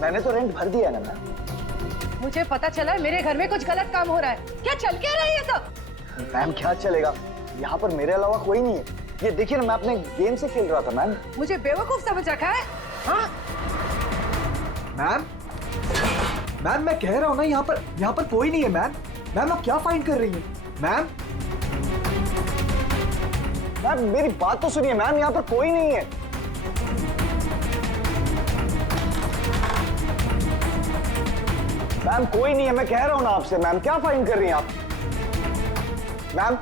मैंने तो रेंट भर दिया ना मैम। मुझे पता चला है मेरे घर में कुछ गलत काम हो रहा है। क्या चल क्या रहा है ये सब? मैम क्या चलेगा, यहाँ पर मेरे अलावा कोई नहीं है। ये देखिए ना, मैं अपने गेम से खेल रहा था मैम। मुझे बेवकूफ समझ रखा है? हाँ? मैम मैं कह रहा हूँ ना, यहाँ पर कोई नहीं है मैम। मैम आप क्या फाइंड कर रही हैं? मैम मेरी बात तो सुनिए मैम, यहाँ पर कोई नहीं है। मैम कोई नहीं है, मैं कह रहा हूँ ना आपसे। मैम क्या फाइंड कर रही हैं आप? मैम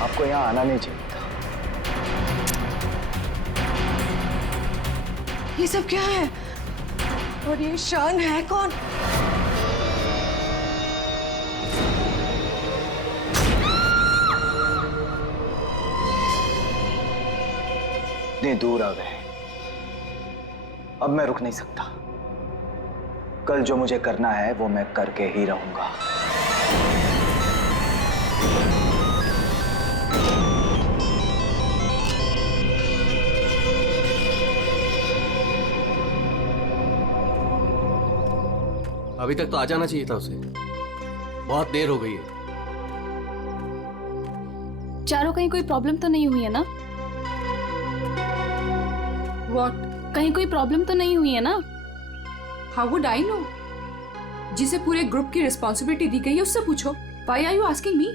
आपको यहाँ आना नहीं चाहिए था। ये सब क्या है? और ये शान है कौन? इतनी दूर आ गए, अब मैं रुक नहीं सकता। कल जो मुझे करना है वो मैं करके ही रहूंगा। अभी तक तो आ जाना चाहिए था उसे, बहुत देर हो गई है। चारों कहीं कोई प्रॉब्लम तो नहीं हुई है ना? What? कहीं कोई प्रॉब्लम तो नहीं हुई है ना? How would I know? जिसे पूरे ग्रुप की रिस्पॉन्सिबिलिटी दी गई है उससे पूछो। Why are you asking me?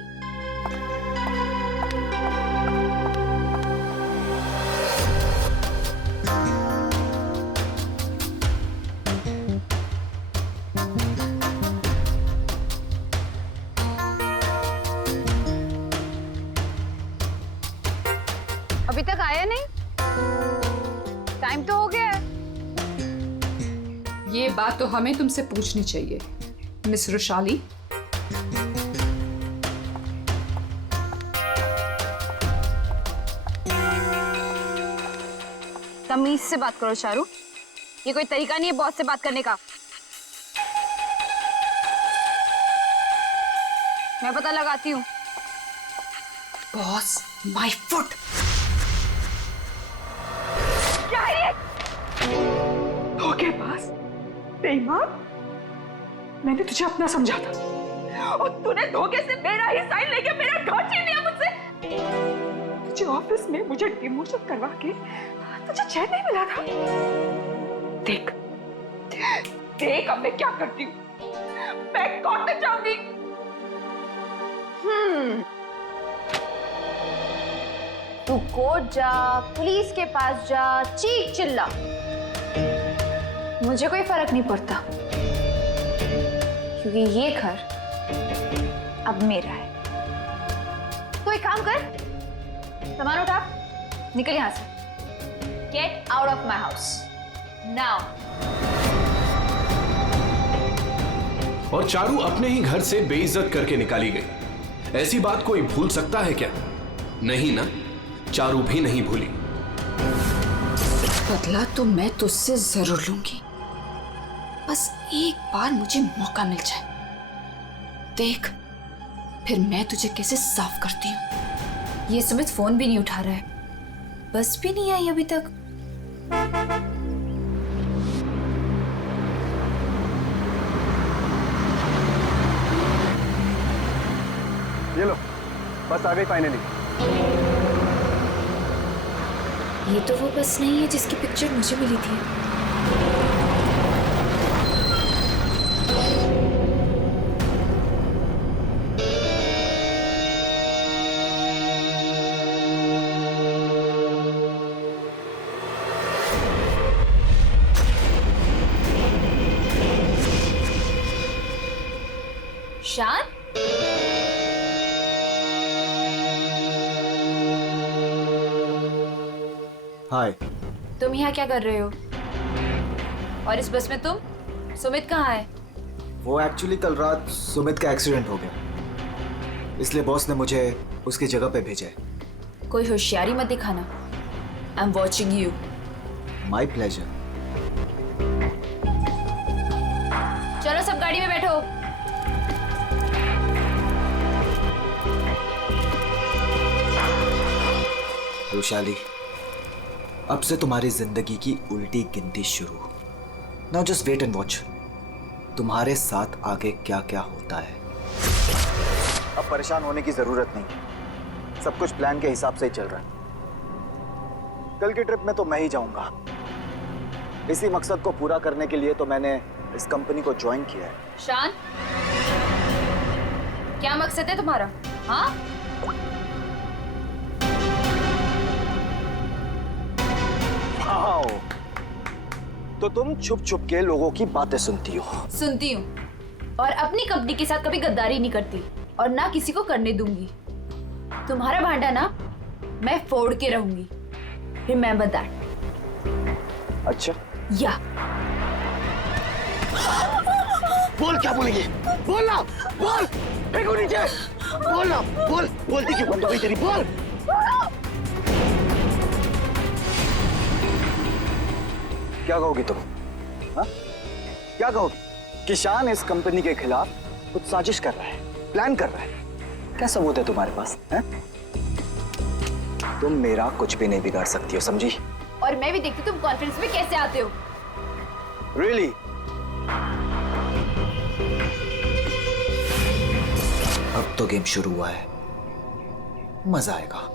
अभी तक आया नहीं? टाइम तो हो गया है। ये बात तो हमें तुमसे पूछनी चाहिए, मिस रुशाली। तमीज से बात करो चारू, ये कोई तरीका नहीं है बॉस से बात करने का। मैं पता लगाती हूँ। Boss, my foot. क्या है ये? धोखेबाज, बेईमान। मैंने तुझे अपना समझा था और तूने धोखे से मेरा ही साइन लेके मेरा घर छीन लिया मुझसे। तुझे ऑफिस में मुझे डिमोशन करवा के तुझे चैन नहीं मिला था। देख देख अब मैं क्या करती हूँ। मैं कोर्ट में जाऊंगी। तू कोर्ट जा, पुलिस के पास जा, चीख चिल्ला, मुझे कोई फर्क नहीं पड़ता, क्योंकि ये घर अब मेरा है। तो एक काम कर, सामान उठा, निकल यहां से। Get out of my house now. और चारू अपने ही घर से बेइज्जत करके निकाली गई। ऐसी बात कोई भूल सकता है क्या? नहीं ना, चारू भी नहीं भूली। बदला तो मैं तुझसे जरूर लूंगी, बस एक बार मुझे मौका मिल जाए। देख फिर मैं तुझे कैसे साफ करती हूँ। ये सुमित फोन भी नहीं उठा रहा है, बस भी नहीं आई अभी तक। ये लो, बस आ गई फाइनली। ये तो वो बस नहीं है जिसकी पिक्चर मुझे मिली थी। शान, हाय। तुम यहाँ क्या कर रहे हो? और इस बस में तुम? सुमित कहाँ है? वो एक्चुअली कल रात सुमित का एक्सीडेंट हो गया, इसलिए बॉस ने मुझे उसकी जगह पे भेजा है। कोई होशियारी मत दिखाना। I am watching you. My pleasure. चलो सब गाड़ी में बैठो। रुशाली, अब से तुम्हारी जिंदगी की उल्टी गिनती शुरू। Now just wait and watch तुम्हारे साथ आगे क्या क्या होता है। अब परेशान होने की जरूरत नहीं, सब कुछ प्लान के हिसाब से ही चल रहा है। कल की ट्रिप में तो मैं ही जाऊंगा। इसी मकसद को पूरा करने के लिए तो मैंने इस कंपनी को ज्वाइन किया है। शान, क्या मकसद है तुम्हारा? हाँ, वाओ, तो तुम छुप छुप के लोगों की बातें सुनती हो। सुनती हूँ, और अपनी कंपनी के साथ कभी गद्दारी नहीं करती और ना किसी को करने दूंगी। तुम्हारा भांडा ना मैं फोड़ के रहूंगी। Remember that. अच्छा, या बोल, क्या बोलेंगे? बोल ना, बोल, फेंको नीचे, बोल ना, बोल, बोलती क्यों बंद हो गई तेरी? बोल। क्या कहोगी तुम? हाँ? क्या कहोगी? कि शान इस कंपनी के खिलाफ कुछ साजिश कर रहा है, प्लान कर रहा है। क्या सबूत है तुम्हारे पास? है? तुम मेरा कुछ भी नहीं बिगाड़ सकती हो, समझी? और मैं भी देखती तुम कॉन्फ्रेंस में कैसे आते हो। Really? अब तो गेम शुरू हुआ है, मजा आएगा।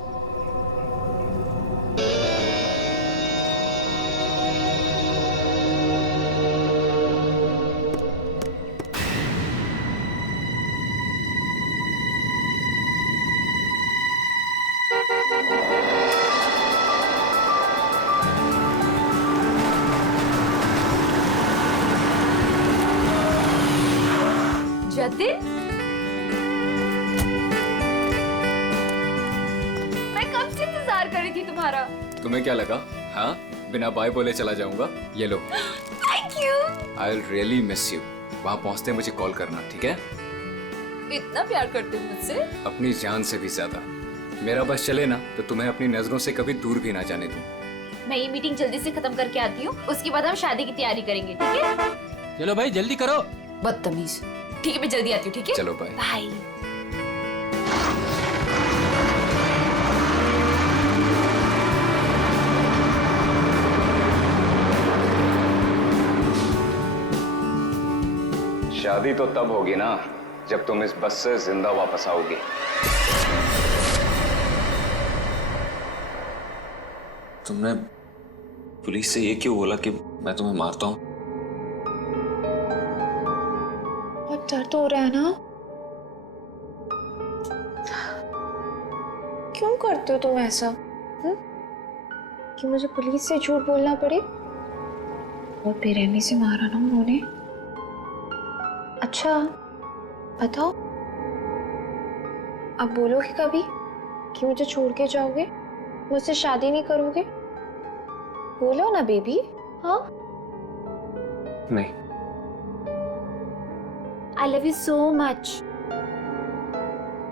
जतिन, मैं कब से इंतजार कर रही थी तुम्हारा। तुम्हें क्या लगा? हाँ, बिना बाय बोले चला जाऊंगा? ये लो। Thank you. I will really miss you. वहाँ पहुँचते मुझे कॉल करना, ठीक है? इतना प्यार करते हो मुझसे? अपनी जान से भी ज्यादा। मेरा बस चले ना तो तुम्हें अपनी नजरों से कभी दूर भी ना जाने दूं। मैं ये मीटिंग जल्दी से खत्म करके आती हूँ, उसके बाद हम शादी की तैयारी करेंगे, ठीक है? चलो भाई जल्दी करो। बदतमीज। ठीक है, मैं जल्दी आती हूँ, ठीक है? चलो बाय। बाय। शादी तो तब होगी ना जब तुम इस बस से जिंदा वापस आओगी। तुमने पुलिस से ये क्यों बोला कि मैं तुम्हें मारता हूँ? बहुत दर्द हो रहा है ना? क्यों करते हो तुम ऐसा? कि मुझे पुलिस से झूठ बोलना पड़े? और बेरहमी से मारा ना उन्होंने। अच्छा बताओ, अब बोलोगे कभी कि मुझे छोड़ के जाओगे, मुझसे शादी नहीं करोगे? बोलो ना बेबी। हाँ, नहीं। I love you so much.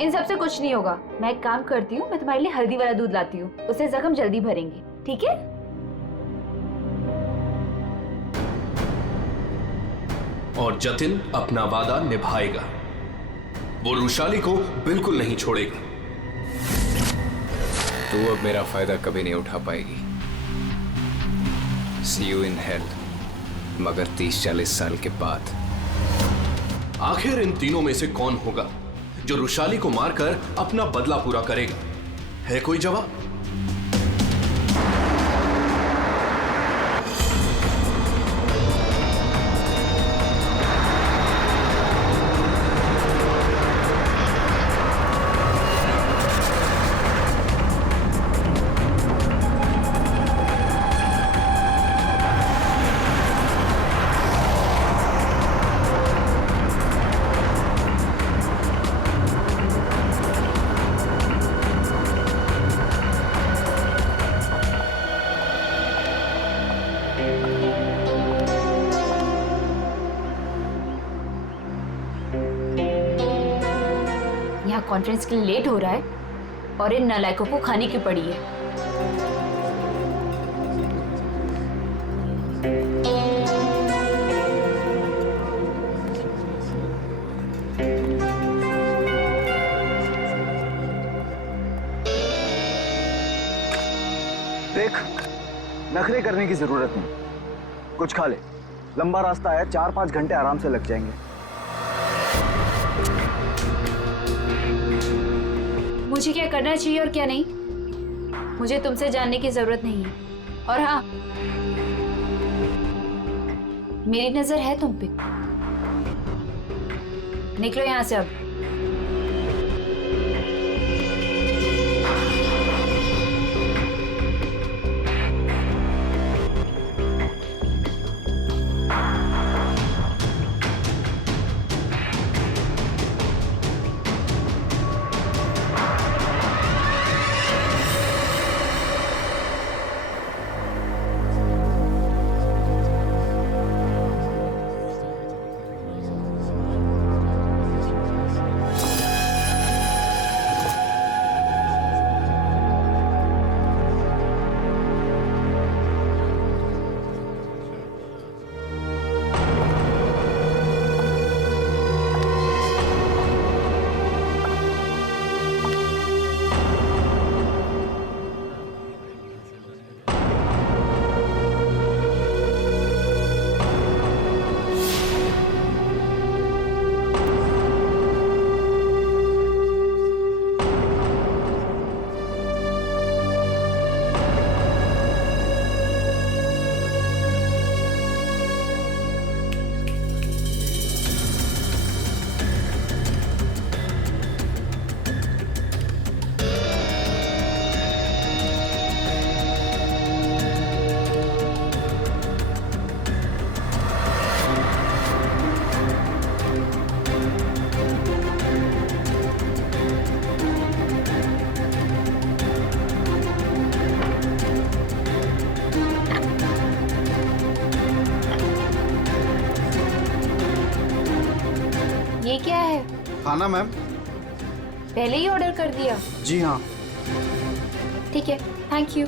इन सब से कुछ नहीं होगा। मैं एक काम करती हूँ, मैं तुम्हारे लिए हल्दी वाला दूध लाती हूँ, उससे जख्म जल्दी भरेंगे, ठीक है? और जतिन अपना वादा निभाएगा। वो रुशाली को बिल्कुल नहीं छोड़ेगा। तू अब मेरा फायदा कभी नहीं उठा पाएगी। See you in hell, मगर 30-40 साल के बाद। आखिर इन तीनों में से कौन होगा जो रुशाली को मारकर अपना बदला पूरा करेगा? है कोई जवाब? यहाँ कॉन्फ्रेंस के लिए लेट हो रहा है और इन नालायकों को खाने की पड़ी है। देख, नखरे करने की जरूरत नहीं, कुछ खा ले। लंबा रास्ता है, 4-5 घंटे आराम से लग जाएंगे। मुझे क्या करना चाहिए और क्या नहीं, मुझे तुमसे जानने की जरूरत नहीं है। और हाँ, मेरी नजर है तुम पे। निकलो यहां से अब। ये क्या है? खाना मैम। पहले ही ऑर्डर कर दिया? जी हाँ। ठीक है, थैंक यू।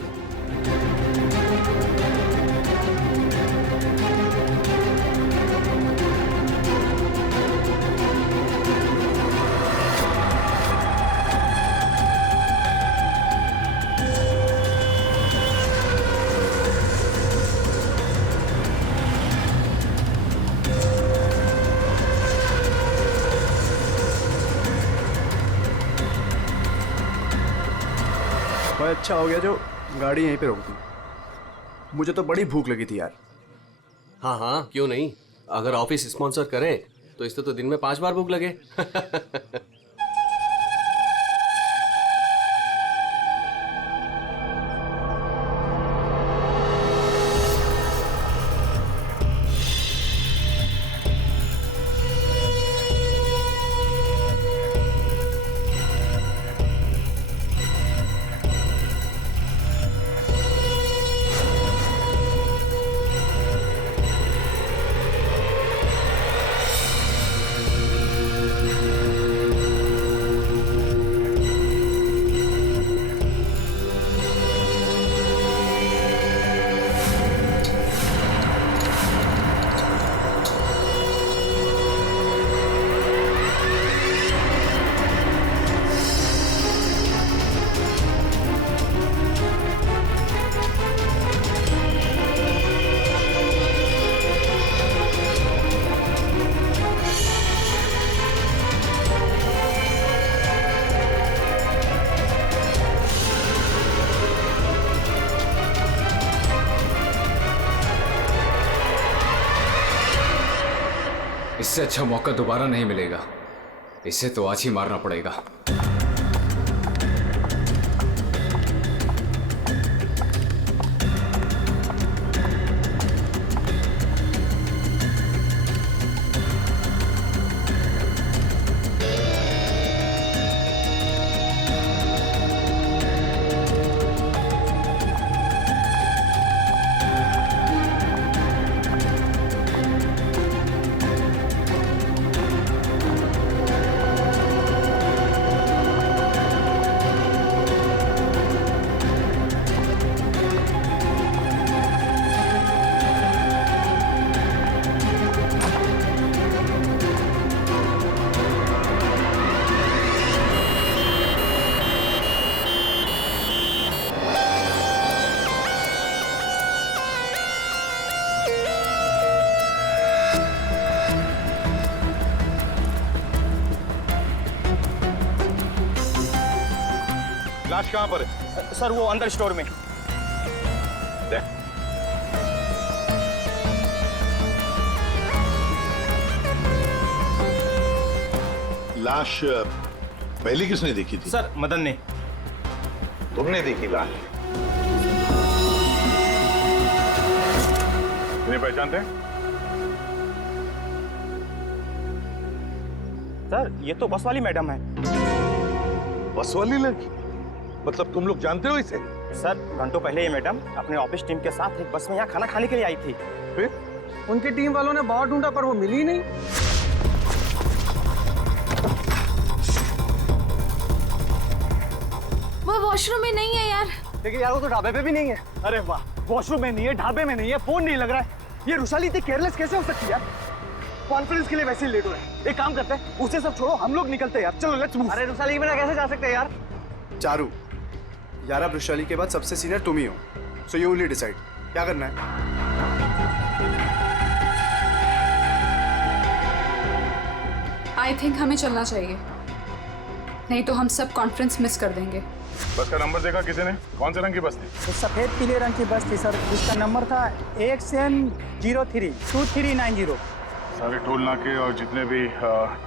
भाई अच्छा हो गया जो गाड़ी यहीं पे रोक दी। मुझे तो बड़ी भूख लगी थी यार। हाँ हाँ, क्यों नहीं। अगर ऑफिस स्पॉन्सर करे तो इससे तो दिन में 5 बार भूख लगे। इससे अच्छा मौका दोबारा नहीं मिलेगा। इसे तो आज ही मारना पड़ेगा। लाश कहाँ पर है? सर वो अंदर स्टोर में। दे। लाश पहले किसने देखी थी? सर मदन ने। तुमने देखी लाश? इन्हें पहचानते हैं? सर ये तो बस वाली मैडम है। बस वाली लड़की? मतलब तुम लोग जानते हो इसे? सर घंटों पहले ये मैडम अपने ऑफिस टीम के साथ एक बस में यहाँ खाना खाने के लिए आई थी। फिर? उनकी टीम वालों ने बहुत ढूंढा पर वो मिली ही नहीं। वो वॉशरूम में नहीं है यार। देखिए यार वो तो ढाबे पे भी नहीं है। अरे वाह, वॉशरूम में नहीं है, ढाबे में नहीं है, फोन नहीं लग रहा है। ये रुशाली इतनी केयरलेस कैसे हो सकती है यार? कॉन्फ्रेंस के लिए वैसे ही लेट हो रहे हैं। एक काम करते हैं, उसे सब छोड़ो, हम लोग निकलते हैं यार। चलो लेट्स मूव। अरे रुशाली के बिना कैसे जा सकते हैं यार? चारू, यार अब रुशाली के बाद सबसे सीनियर तुम ही हो, सो यू विल डिसाइड क्या करना है। आई थिंक हमें चलना चाहिए, नहीं तो हम सब कॉन्फ्रेंस मिस कर देंगे। बस का नंबर देखा किसी ने? कौन से रंग की बस थी? तो सफेद पीले रंग की बस थी सर, जिसका नंबर था XM032390। सारे टोल नाके और जितने भी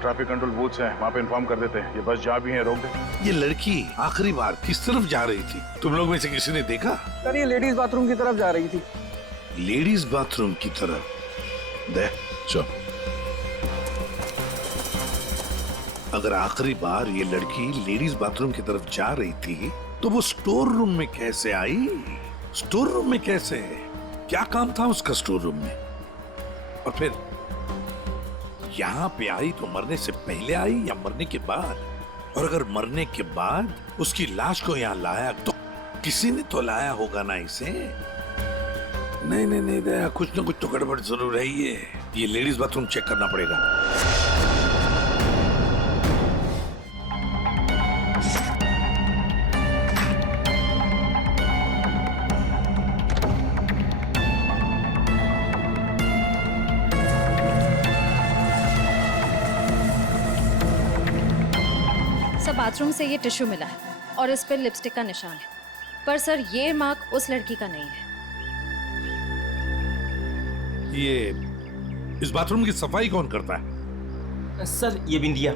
ट्रैफिक कंट्रोल बूथ्स हैं वहाँ पे इन्फॉर्म कर देते हैं। ये बस जहाँ भी है रोक दे। ये लड़की आखिरी बार किस तरफ जा रही थी? तुम लोग में से किसी ने देखा? सर ये लेडीज बाथरूम की तरफ जा रही थी। लेडीज बाथरूम की तरफ? दे चलो। अगर आखिरी बार ये लड़की लेडीज बाथरूम की तरफ जा रही थी तो वो स्टोर रूम में कैसे आई? स्टोर रूम में कैसे? क्या काम था उसका स्टोर रूम में? और फिर यहाँ पे आई तो मरने से पहले आई या मरने के बाद? और अगर मरने के बाद उसकी लाश को यहाँ लाया तो किसी ने तो लाया होगा ना इसे? नहीं नहीं नहीं दया, कुछ ना कुछ तो गड़बड़ जरूर है। ये लेडीज बाथरूम चेक करना पड़ेगा। बाथरूम से ये टिश्यू मिला है और इस पर लिपस्टिक का निशान है, पर सर ये मार्क उस लड़की का नहीं है। ये इस बाथरूम की सफाई कौन करता है? सर ये बिंदिया।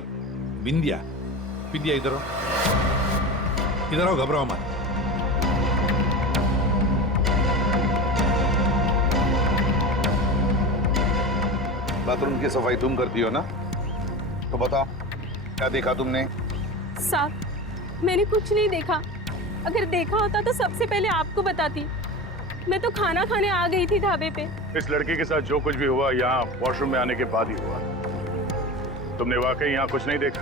बिंदिया? बिंदिया इधर आओ, इधर आओ, घबराओ मत। बाथरूम की सफाई तुम करती हो ना? तो बताओ क्या देखा तुमने? साहब मैंने कुछ नहीं देखा। अगर देखा होता तो सबसे पहले आपको बताती। मैं तो खाना खाने आ गई थी ढाबे पे। इस लड़की के साथ जो कुछ भी हुआ यहाँ वॉशरूम में आने के बाद ही हुआ। तुमने वाकई यहाँ कुछ नहीं देखा?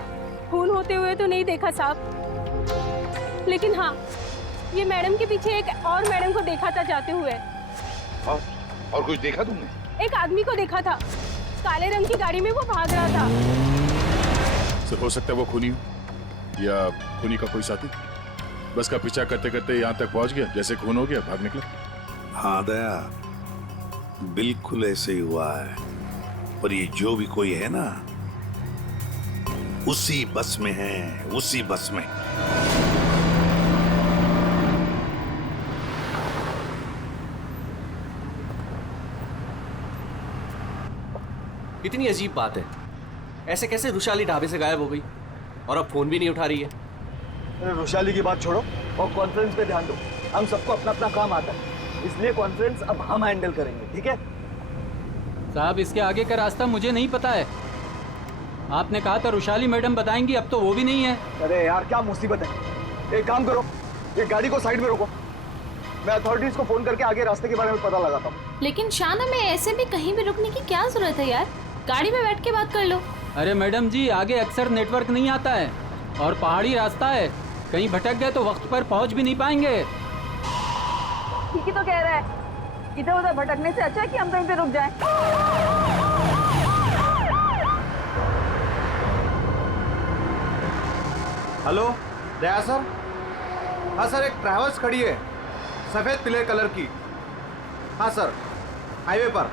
खून होते हुए तो नहीं देखा साहब, लेकिन हाँ ये मैडम के पीछे एक और मैडम को देखा था जाते हुए। और कुछ देखा तुमने? एक आदमी को देखा था, काले रंग की गाड़ी में वो भाग रहा था। सर हो सकता है वो खूनी हो या खूनी का कोई साथी। बस का पीछा करते करते यहाँ तक पहुँच गया, जैसे खून हो गया भाग निकला। हाँ दया, बिल्कुल ऐसे ही हुआ है। पर ये जो भी कोई है ना, उसी बस में है, उसी बस में। कितनी अजीब बात है, ऐसे कैसे रुशाली ढाबे से गायब हो गई और अब फोन भी नहीं उठा रही है? अरे रुशाली की बात छोड़ो और कॉन्फ्रेंस पे ध्यान दो। हम सबको अपना अपना काम आता है, इसलिए कॉन्फ्रेंस अब हम हैंडल करेंगे, ठीक है? साहब इसके आगे का रास्ता मुझे नहीं पता है। आपने कहा था रुशाली मैडम बताएंगी, अब तो वो भी नहीं है। अरे यार क्या मुसीबत है। एक काम करो, ये गाड़ी को साइड में रोको, मैं अथॉरिटीज को फोन करके आगे रास्ते के बारे में पता लगाता हूँ। लेकिन शाना में ऐसे भी कहीं भी रुकने की क्या जरूरत है यार? गाड़ी में बैठ के बात कर लो। अरे मैडम जी, आगे अक्सर नेटवर्क नहीं आता है और पहाड़ी रास्ता है, कहीं भटक गए तो वक्त पर पहुंच भी नहीं पाएंगे। ठीक ही तो कह रहा है, इधर उधर भटकने से अच्छा है कि हम कहीं पे रुक जाएं। हेलो दया सर? हाँ सर, एक ट्रैवल्स खड़ी है सफेद पीले कलर की। हाँ सर, हाईवे पर।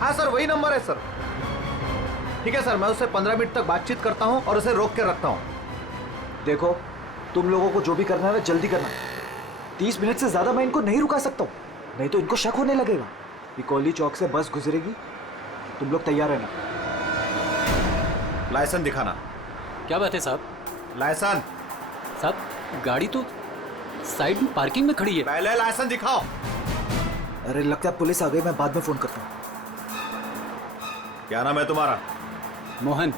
हाँ सर वही नंबर है सर। ठीक है सर, मैं उससे 15 मिनट तक बातचीत करता हूँ और उसे रोक के रखता हूँ। देखो तुम लोगों को जो भी करना है ना जल्दी करना। 30 मिनट से ज्यादा मैं इनको नहीं रुका सकता हूँ, नहीं तो इनको शक होने लगेगा। पिकोली चौक से बस गुजरेगी, तुम लोग तैयार रहना। लाइसेंस दिखाना। क्या बात है साहब? लाइसेंस साहब, गाड़ी तो साइड में पार्किंग में खड़ी है। पहले लाइसेंस दिखाओ। अरे लगता है पुलिस आ गई, मैं बाद में फोन करता हूँ। क्या नाम है तुम्हारा? मोहन।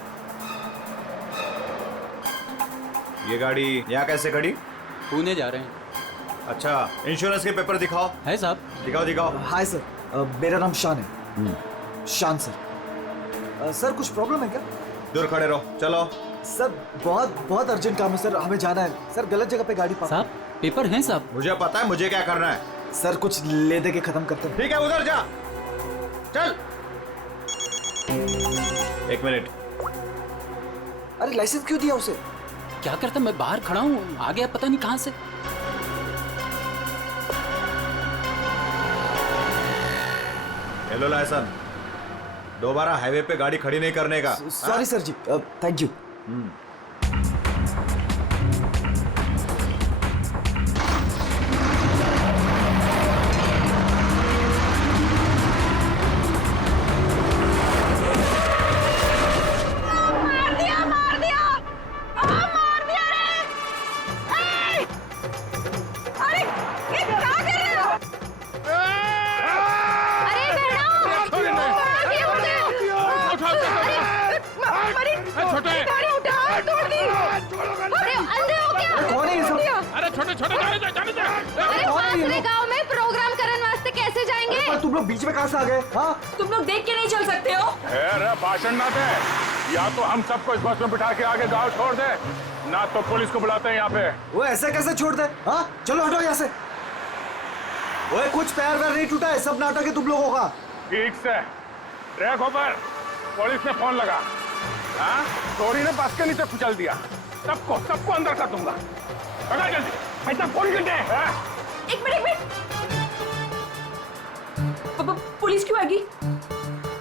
ये गाड़ी यहाँ कैसे खड़ी? पुणे जा रहे हैं। अच्छा, इंश्योरेंस के पेपर दिखाओ। है साहब। दिखाओ दिखाओ। हाय सर, मेरा नाम शान है। शान सर। सर कुछ प्रॉब्लम है क्या? दूर खड़े रहो, चलो। सर बहुत अर्जेंट काम है सर, हमें जाना है। सर गलत जगह पे गाड़ी पार्क। साहब पेपर हैं साहब। मुझे पता है मुझे क्या करना है। सर कुछ ले दे के खत्म करते हैं। ठीक है, उधर जा। चल। 1 मिनट। अरे लाइसेंस क्यों दिया उसे? क्या करता, मैं बाहर खड़ा हूँ, आ गया पता नहीं कहाँ से। हेलो लाइसेंस, दोबारा हाईवे पे गाड़ी खड़ी नहीं करने का। Sorry sir ji, thank you. गांव में प्रोग्राम करने वास्ते कैसे जाएंगे? पर तुम लोग बीच में कहां से आ गए? हाँ, तुम लोग देख के नहीं चल सकते हो? भाषण ना दे, या तो हम सबको इस बस में बिठा के आगे गांव छोड़ दे, ना तो पुलिस को बुलाते हैं यहाँ पे। वो ऐसे कैसे छोड़ दे? हाँ चलो हटो यहाँ से। ओए कुछ पैर वैर नहीं टूटा है, सब नाटक है तुम लोगों का। ठीक से ट्रैक ऊपर, पुलिस ने फोन लगा। हाँ, चोरी ने बस के नीचे कुचल दिया। सबको अंदर कर दूंगा। पकड़ जल्दी, ऐसा फोन करते हैं। एक मिनट। पुलिस क्यों आएगी?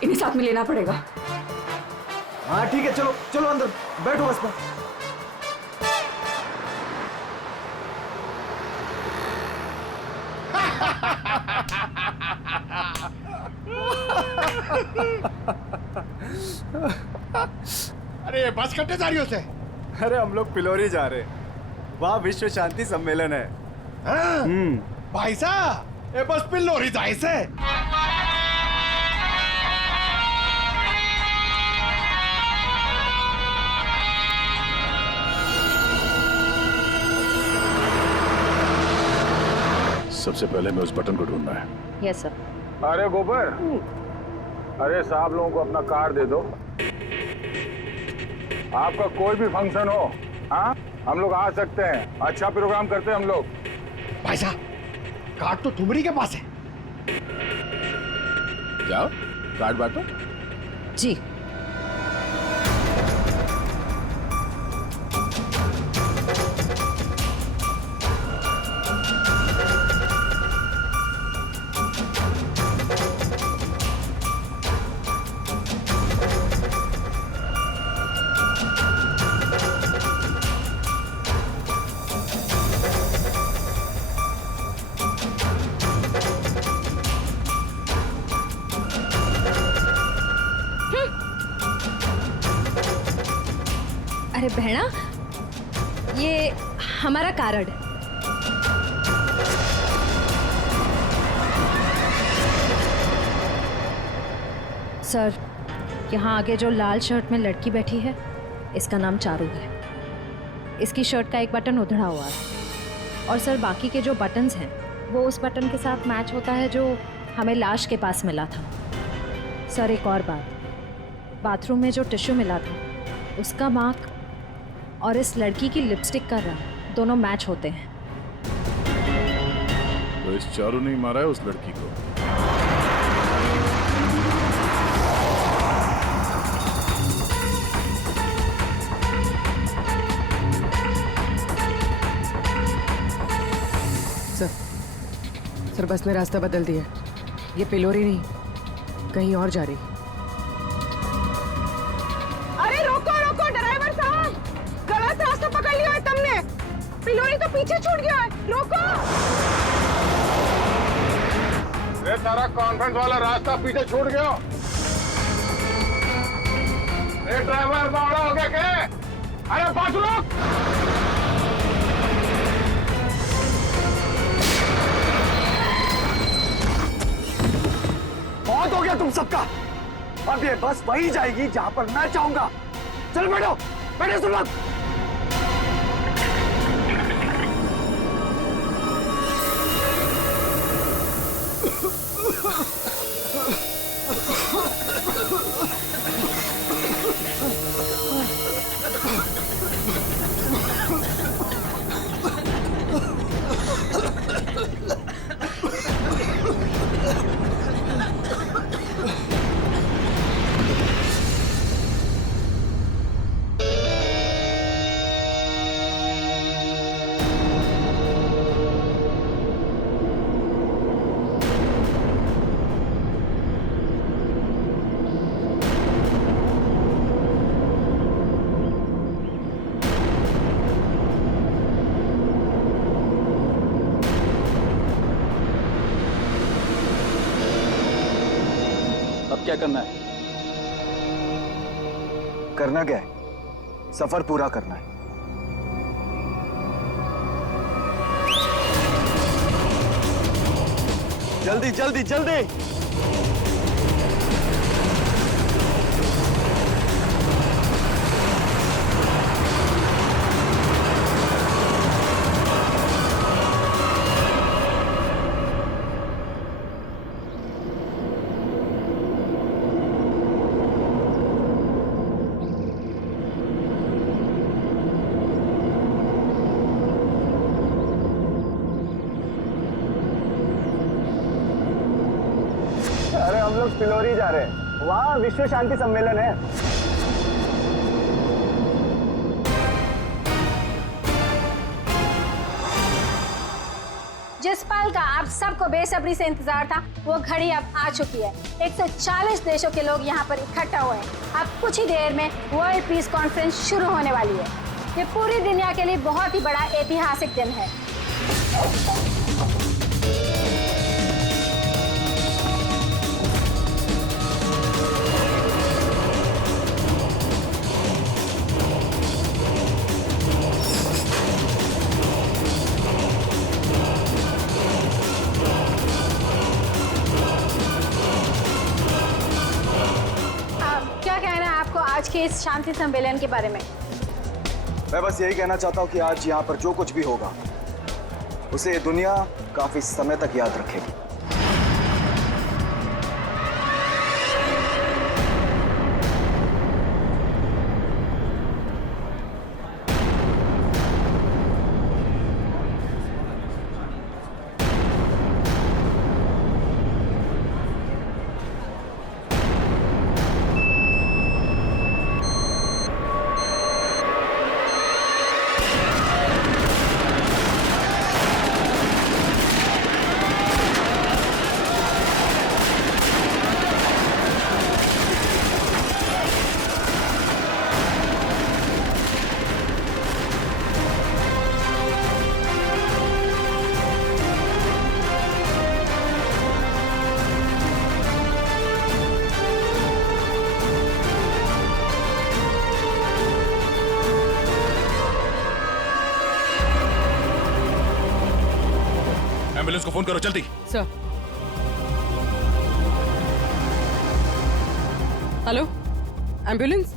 इन्हें साथ में लेना पड़ेगा। हाँ ठीक है, चलो चलो अंदर बैठो बस में। अरे बस कट्टे जा रही हो से? अरे हम लोग पिलोरी जा रहे हैं, वहाँ विश्व शांति सम्मेलन है। भाई साहब, ये बस पिलोरी जाए से। सबसे पहले मैं उस बटन को ढूंढना है। Yes sir. अरे गोबर, अरे साहब लोगों को अपना कार्ड दे दो। आपका कोई भी फंक्शन हो, हाँ हम लोग आ सकते हैं। अच्छा प्रोग्राम करते हैं हम लोग। भाई साहब, कार्ड तो तुम्हारी के पास है। जाओ कार्ड बांटो। जी। अरे बहना, ये हमारा कार्ड है। सर, यहाँ आगे जो लाल शर्ट में लड़की बैठी है, इसका नाम चारू है। इसकी शर्ट का एक बटन उधड़ा हुआ है और सर बाकी के जो बटन्स हैं वो उस बटन के साथ मैच होता है जो हमें लाश के पास मिला था। सर एक और बात, बाथरूम में जो टिश्यू मिला था उसका मार्क और इस लड़की की लिपस्टिक का रंग दोनों मैच होते हैं। तो इस चारू ने मारा है उस लड़की को। सर बस ने रास्ता बदल दिया। ये पिलोरी नहीं, कहीं और जा रही। अरे रोको रोको ड्राइवर साहब, गलत रास्ता पकड़ लिया है तुमने। पिलोरी तो पीछे छूट गया है, रोको। ये सारा कॉन्फ्रेंस वाला रास्ता पीछे छूट गया। ये ड्राइवर बावड़ा हो गया क्या? अरे पास रोक। बहुत हो गया तुम सबका। अब ये बस वही जाएगी जहां पर मैं चाहूंगा। चल बैठो, बैठो सब लोग। अब क्या करना है? करना क्या है? सफर पूरा करना है। जल्दी जल्दी जल्दी। अरे हम लोग पिलोरी जा रहे हैं, वहाँ विश्व शांति सम्मेलन है। जिस पल का आप सबको बेसब्री से इंतजार था, वो घड़ी अब आ चुकी है। 140 देशों के लोग यहाँ पर इकट्ठा हुए हैं। अब कुछ ही देर में वर्ल्ड पीस कॉन्फ्रेंस शुरू होने वाली है। ये पूरी दुनिया के लिए बहुत ही बड़ा ऐतिहासिक दिन है। क्या कहना है आपको आज के इस शांति सम्मेलन के बारे में? मैं बस यही कहना चाहता हूँ कि आज यहाँ पर जो कुछ भी होगा उसे दुनिया काफी समय तक याद रखेगी। एम्बुलेंस को फोन करो जल्दी। सर। Hello, ambulance?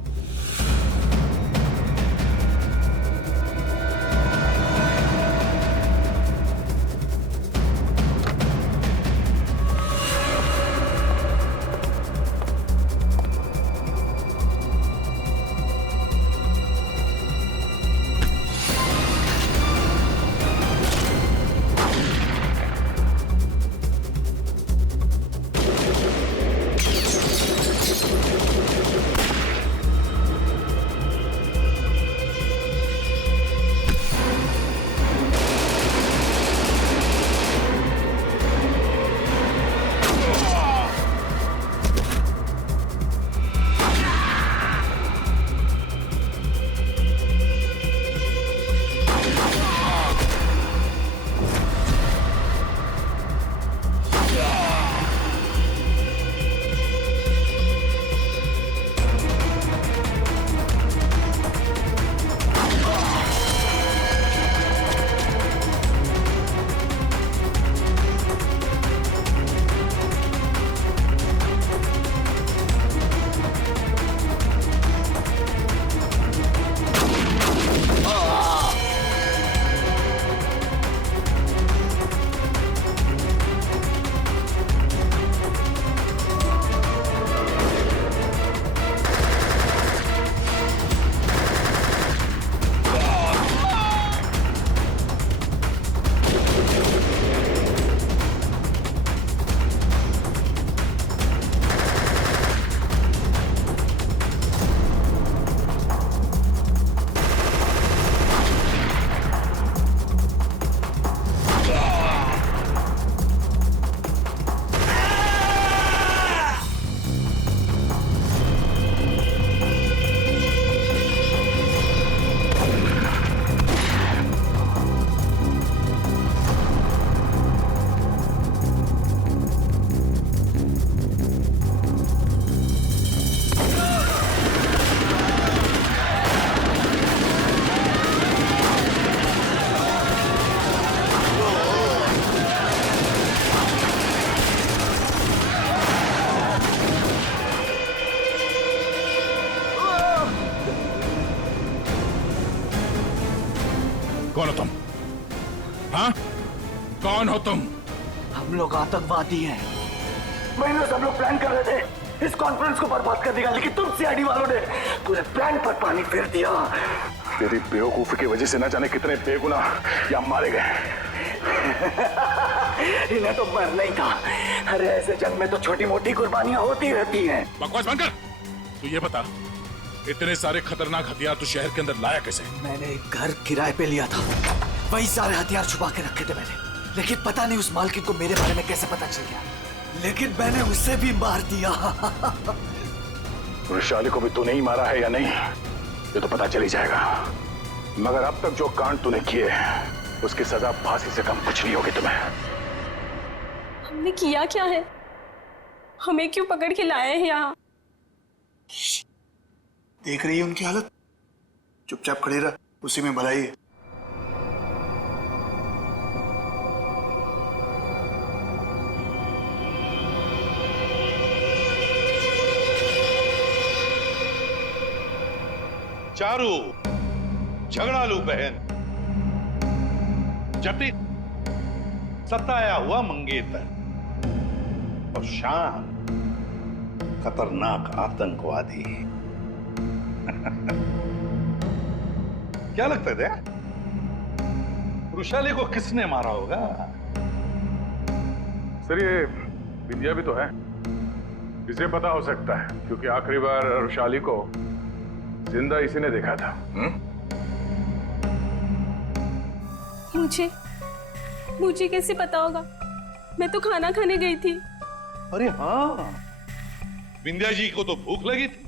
कौन हो तुम? हाँ, कौन हो तुम? हम लोग आतंकवादी हैं। महीनों से हम लोग प्लान कर रहे थे इस कॉन्फ्रेंस को बर्बाद कर देगा, लेकिन तुम सीआईडी वालों ने पूरे प्लान पर पानी फेर दिया। तेरी बेवकूफी की वजह से न जाने कितने बेगुनाह यहाँ मारे गए। इन्हें तो मरना ही था। अरे ऐसे जंग में तो छोटी मोटी कुर्बानियां होती रहती हैं। बकवास बंद कर। तू ये बता, इतने सारे खतरनाक हथियार तू शहर के अंदर लाया कैसे? मैंने एक घर किराए पे लिया था, वही सारे हथियार छुपा के रखे थे मैंने। लेकिन पता नहीं उस मालकिन को मेरे बारे में कैसे पता चल गया, लेकिन मैंने उसे भी मार दिया। वैशाली को भी तूने ही मारा है या नहीं, ये तो पता चल ही जाएगा। मगर अब तक जो कांड तूने किए उसकी सजा फांसी से कम कुछ नहीं होगी तुम्हें। हमने किया क्या है? हमें क्यों पकड़ के लाए हैं यहाँ? देख रही है उनकी हालत, चुपचाप खड़ी रह, उसी में भलाई है। चारू, झगड़ालू बहन, जटिल सताया हुआ मंगेतर और शान खतरनाक आतंकवादी। क्या लगता है वृषाली को किसने मारा होगा? सर ये विद्या भी तो है, इसे पता हो सकता है क्योंकि आखिरी बार वृषाली को जिंदा इसी ने देखा था। मुझे कैसे पता होगा? मैं तो खाना खाने गई थी। अरे हाँ, विंध्या जी को तो भूख लगी थी,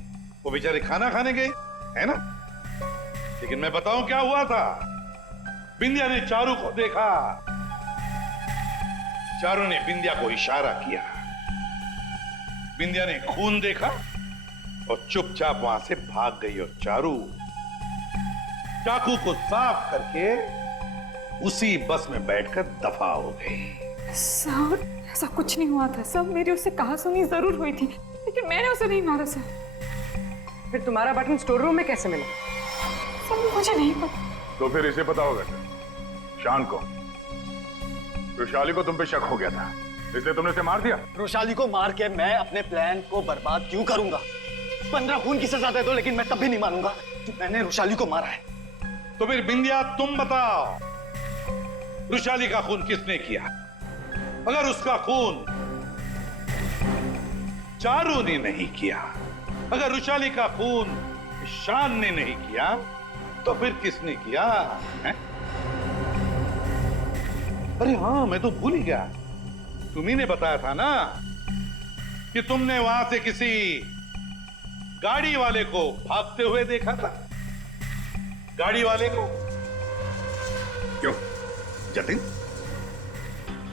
वो बेचारे खाना खाने गए, है ना? लेकिन मैं बताऊं क्या हुआ था। विंध्या ने चारू को देखा, चारू ने विंध्या को इशारा किया, विंध्या ने खून देखा और चुपचाप वहां से भाग गई और चारू चाकू को साफ करके उसी बस में बैठकर दफा हो गई। सर ऐसा कुछ नहीं हुआ था सर, मेरी उससे कहासुनी जरूर हुई थी, लेकिन मैंने उसे नहीं मारा सर। फिर तुम्हारा बटन स्टोर रूम में कैसे मिला? सर मुझे नहीं पता। तो फिर इसे पता होगा शान को, वृषाली को तुम पे शक हो गया था, इसलिए तुमने उसे मार दिया। वृषाली को मार के मैं अपने प्लान को बर्बाद क्यों करूंगा? 15 खून की सजा दे दो, लेकिन मैं तब भी नहीं मानूंगा कि मैंने वृषाली को मारा है। तो फिर बिंदिया तुम बताओ, वृषाली का खून किसने किया? अगर उसका खून चारू ने नहीं किया, अगर वृषाली का खून शान ने नहीं किया, तो फिर किसने किया है? अरे हाँ, मैं तो भूल ही गया, तुम्ही ने बताया था ना कि तुमने वहां से किसी गाड़ी वाले को भागते हुए देखा था। गाड़ी वाले को क्यों जतिन?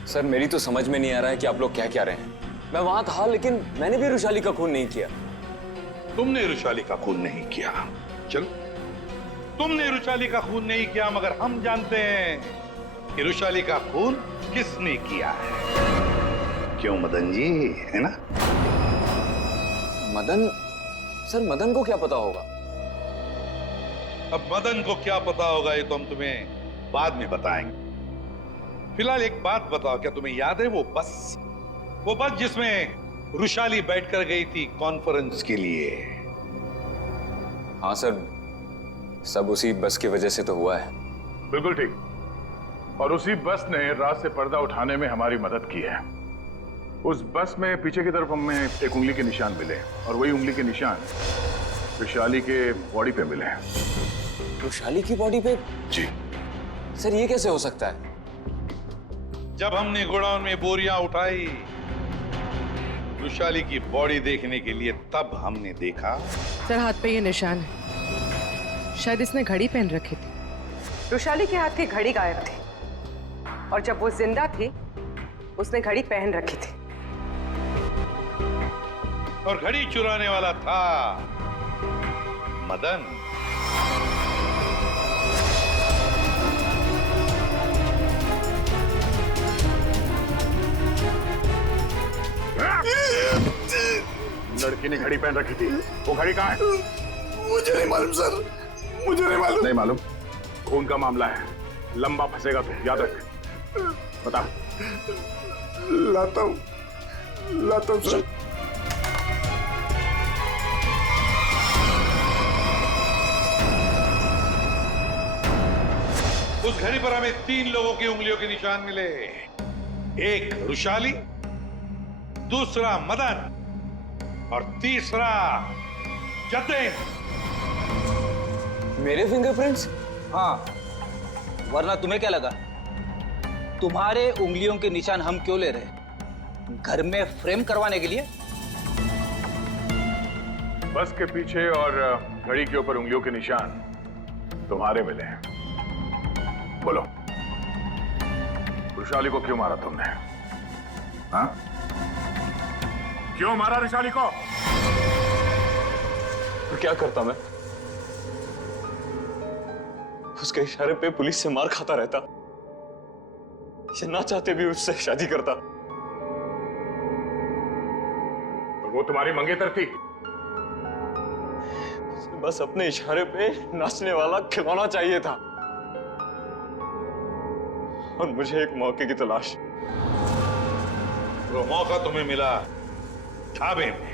सर मेरी तो समझ में नहीं आ रहा है कि आप लोग क्या कह रहे हैं। मैं वहां था लेकिन मैंने भी वृषाली का खून नहीं किया। तुमने वृषाली का खून नहीं किया, चलो तुमने वृषाली का खून नहीं किया, मगर हम जानते हैं कि वृषाली का खून किसने किया है। क्यों मदन जी, है ना? मदन? सर मदन को क्या पता होगा? अब मदन को क्या पता होगा ये तो हम तुम्हें बाद में बताएंगे। फिलहाल एक बात बताओ, क्या तुम्हें याद है वो बस जिसमें वृषाली बैठकर गई थी कॉन्फ्रेंस के लिए? हाँ सर, सब उसी बस की वजह से तो हुआ है। बिल्कुल ठीक, और उसी बस ने रात से पर्दा उठाने में हमारी मदद की है। उस बस में पीछे की तरफ हमें एक उंगली के निशान मिले, और वही उंगली के निशान वृषाली के बॉडी पे मिले। वृषाली की बॉडी पे? जी सर, ये कैसे हो सकता है? जब हमने गोडाउन में बोरियां उठाई वृषाली की बॉडी देखने के लिए, तब हमने देखा। सर हाथ पे ये निशान है, शायद इसने घड़ी पहन रखी थी। वृषाली के हाथ की घड़ी गायब थी, और जब वो जिंदा थी उसने घड़ी पहन रखी थी। और घड़ी चुराने वाला था मदन। लड़की ने घड़ी पहन रखी थी, वो घड़ी कहाँ है? मुझे नहीं मालूम सर, मुझे नहीं मालूम। नहीं मालूम? खून का मामला है, लंबा फंसेगा तो याद रख। बता। लाता हूं सर। उस घड़ी पर हमें 3 लोगों की उंगलियों के निशान मिले। एक रुशाली, दूसरा मदन और तीसरा जतिन। मेरे फिंगरप्रिंट्स? हाँ, वरना तुम्हें क्या लगा तुम्हारे उंगलियों के निशान हम क्यों ले रहे? घर में फ्रेम करवाने के लिए? बस के पीछे और घड़ी के ऊपर उंगलियों के निशान तुम्हारे मिले हैं। बोलो, रुशाली को क्यों मारा तुमने? हाँ? क्यों मारा रुशाली को? तो क्या करता मैं? उसके इशारे पे पुलिस से मार खाता रहता, या ना चाहते भी उससे शादी करता। तो वो तुम्हारी मंगेतर थी? बस अपने इशारे पे नाचने वाला खिलौना चाहिए था, और मुझे एक मौके की तलाश। वो मौका तुम्हें मिला ढाबे में।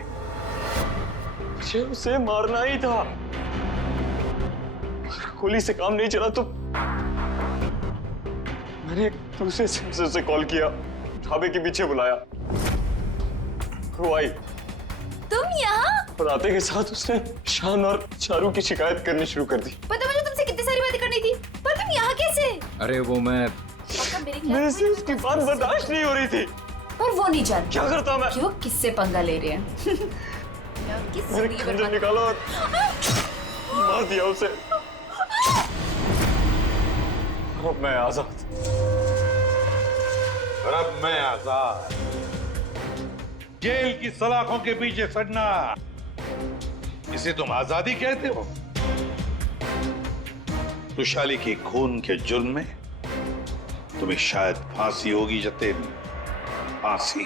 मुझे उसे मारना ही था। गोली से काम नहीं चला तो मैंने एक दूसरे सेंसर से कॉल किया, ढाबे के पीछे बुलाया। वो आई। तुम यहाँ? और आते के साथ उसने शान और चारू की शिकायत करनी शुरू कर दी। पता मुझे तुमसे कितनी सारी बातें करनी थी, पर तुम यहाँ कैसे? अरे वो मेरे से उसकी बात बर्दाश्त नहीं हो रही थी। पर वो नहीं जानता क्या करता मैं? कि वो किससे पंगा ले रहे हैं। मैंने खंजर निकाला और मार दिया उसे। अब मैं आजाद। और अब मैं आजाद। जेल की सलाखों के पीछे सड़ना, इसे तुम आजादी कहते हो? रुशाली के खून के जुर्म में तुम्हें शायद फांसी होगी जतिन, फांसी।